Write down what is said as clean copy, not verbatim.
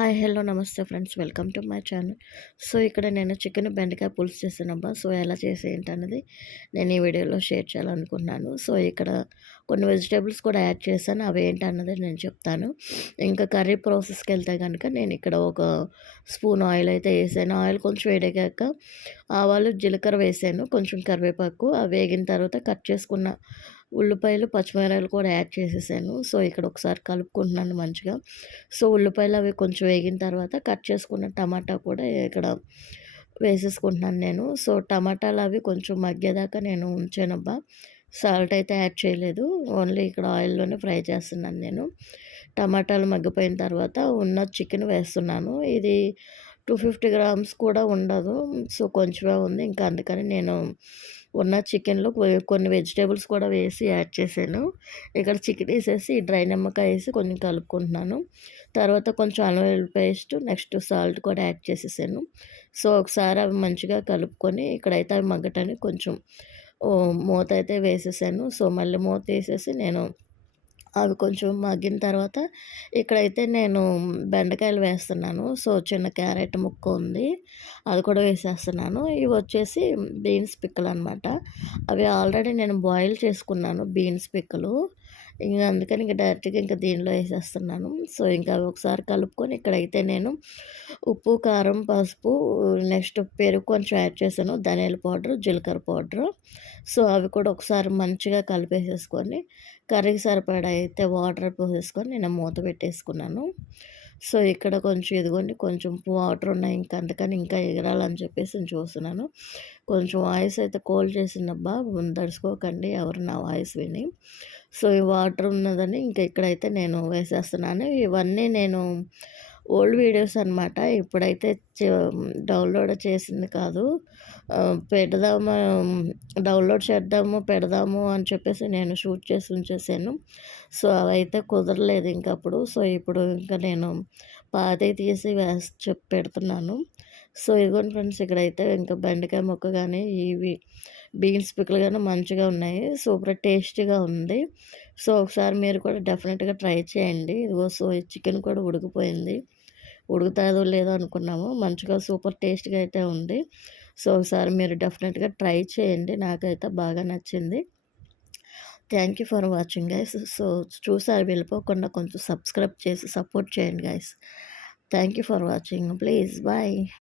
Hi hello నమస్తే friends welcome to my channel. So ఇక్కడ నేను చికెన్ బెండకాయ పులుసు చేసానబ్బా. సో ఎలా చేసి ఏంటన్నది నేను ఈ వీడియోలో షేర్ చేయాలనుకున్నాను. సో ఇక్కడ కొన్ని వెజిటేబుల్స్ కూడా యాడ్ చేశాను, అవి ఏంటన్నది నేను చెప్తాను. ఇంకా కర్రీ ప్రాసెస్కి వెళ్తే కనుక నేను ఇక్కడ ఒక స్పూన్ ఆయిల్ అయితే వేసాను. ఆయిల్ కొంచెం వేడెగాక ఆవాలు జీలకర్ర వేసాను, కొంచెం కరివేపాకు. అవి వేగిన తర్వాత కట్ చేసుకున్న ఉల్లిపాయలు పచ్చిమిరపకాయలు కూడా యాడ్ చేసేసాను. సో ఇక్కడ ఒకసారి కలుపుకుంటున్నాను మంచిగా. సో ఉల్లిపాయలు అవి కొంచెం వేగిన తర్వాత కట్ చేసుకున్న టమాటా కూడా ఇక్కడ వేసేసుకుంటున్నాను నేను. సో టమాటాలు అవి కొంచెం మగ్గేదాకా నేను ఉంచానబ్బా. సాల్ట్ అయితే యాడ్ చేయలేదు, ఓన్లీ ఇక్కడ ఆయిల్లోనే ఫ్రై చేస్తున్నాను నేను. టమాటాలు మగ్గిపోయిన తర్వాత ఉన్న చికెన్ వేస్తున్నాను. ఇది 250 గ్రామ్స్ కూడా ఉండదు, సో కొంచెమే ఉంది. ఇంకా అందుకని నేను ఉన్న చికెన్లో కొన్ని వెజిటేబుల్స్ కూడా వేసి యాడ్ చేశాను. ఇక్కడ చికెన్ వేసేసి డ్రై నిమ్మకాయ వేసి కొంచెం కలుపుకుంటున్నాను. తర్వాత కొంచెం అల్లం వెల్లుల్లి పేస్ట్, నెక్స్ట్ సాల్ట్ కూడా యాడ్ చేసేసాను. సో ఒకసారి అవి మంచిగా కలుపుకొని ఇక్కడైతే అవి మగ్గటానికి కొంచెం మూత అయితే వేసేసాను. సో మళ్ళీ మూత వేసేసి నేను అవి కొంచెం మగ్గిన తర్వాత ఇక్కడైతే నేను బెండకాయలు వేస్తున్నాను. సో చిన్న క్యారెట్ ముక్క ఉంది, అది కూడా వేసేస్తున్నాను. ఇవి వచ్చేసి బీన్స్ పిక్కలు అనమాట. అవి ఆల్రెడీ నేను బాయిల్ చేసుకున్నాను బీన్స్ పిక్కలు. ఇంక అందుకని ఇంక డైరెక్ట్గా ఇంకా దీనిలో వేసేస్తున్నాను. సో ఇంకా అవి ఒకసారి కలుపుకొని ఇక్కడైతే నేను ఉప్పు, కారం, పసుపు, నెక్స్ట్ పెరుగు కొంచెం యాడ్ చేశాను, ధనియాల పౌడరు, జీలకర్ర పౌడరు. సో అవి కూడా ఒకసారి మంచిగా కలిపేసేసుకొని కర్రీకి సరిపడా అయితే వాటర్ పోసేసుకొని నేను మూత పెట్టేసుకున్నాను. సో ఇక్కడ కొంచెం ఇదిగోండి కొంచెం వాటర్ ఉన్నాయి, ఇంకా అందుకని ఇంకా ఎగరాలని చెప్పేసి నేను చూస్తున్నాను. కొంచెం వాయిస్ అయితే కోల్డ్ చేసిందబ్బా, దడుచుకోకండి ఎవరు నా వాయిస్ విని. సో ఈ వాటర్ ఉన్నదని ఇంకా ఇక్కడైతే నేను వేసేస్తున్నాను. ఇవన్నీ నేను ఓల్డ్ వీడియోస్ అనమాట, ఇప్పుడైతే డౌన్లోడ్ చేసింది కాదు. పెడదాము, డౌన్లోడ్ చేద్దాము పెడదాము అని చెప్పేసి నేను షూట్ చేసి ఉంచేసాను. సో అవైతే కుదరలేదు ఇంకప్పుడు. సో ఇప్పుడు ఇంకా నేను పాతవి తీసి పెడుతున్నాను. సో ఇదిగోండి ఫ్రెండ్స్, ఇక్కడైతే ఇంకా బెండకాయ ముక్క కానీ ఇవి బీన్స్ పిక్కలు కానీ మంచిగా ఉన్నాయి, సూపర్ టేస్టీగా ఉంది. సో ఒకసారి మీరు కూడా డెఫినెట్గా ట్రై చేయండి. ఇదిగో సో చికెన్ కూడా ఉడికిపోయింది, ఉడుకుతుందో లేదో అనుకున్నాము, మంచిగా సూపర్ టేస్ట్గా అయితే ఉంది. సో ఒకసారి మీరు డెఫినెట్గా ట్రై చేయండి, నాకైతే బాగా నచ్చింది. Thank you for watching guys. So చూసారు వెళ్ళిపోకుండా కొంచెం సబ్స్క్రైబ్ చేసి సపోర్ట్ చేయండి guys. Thank you for watching, please bye.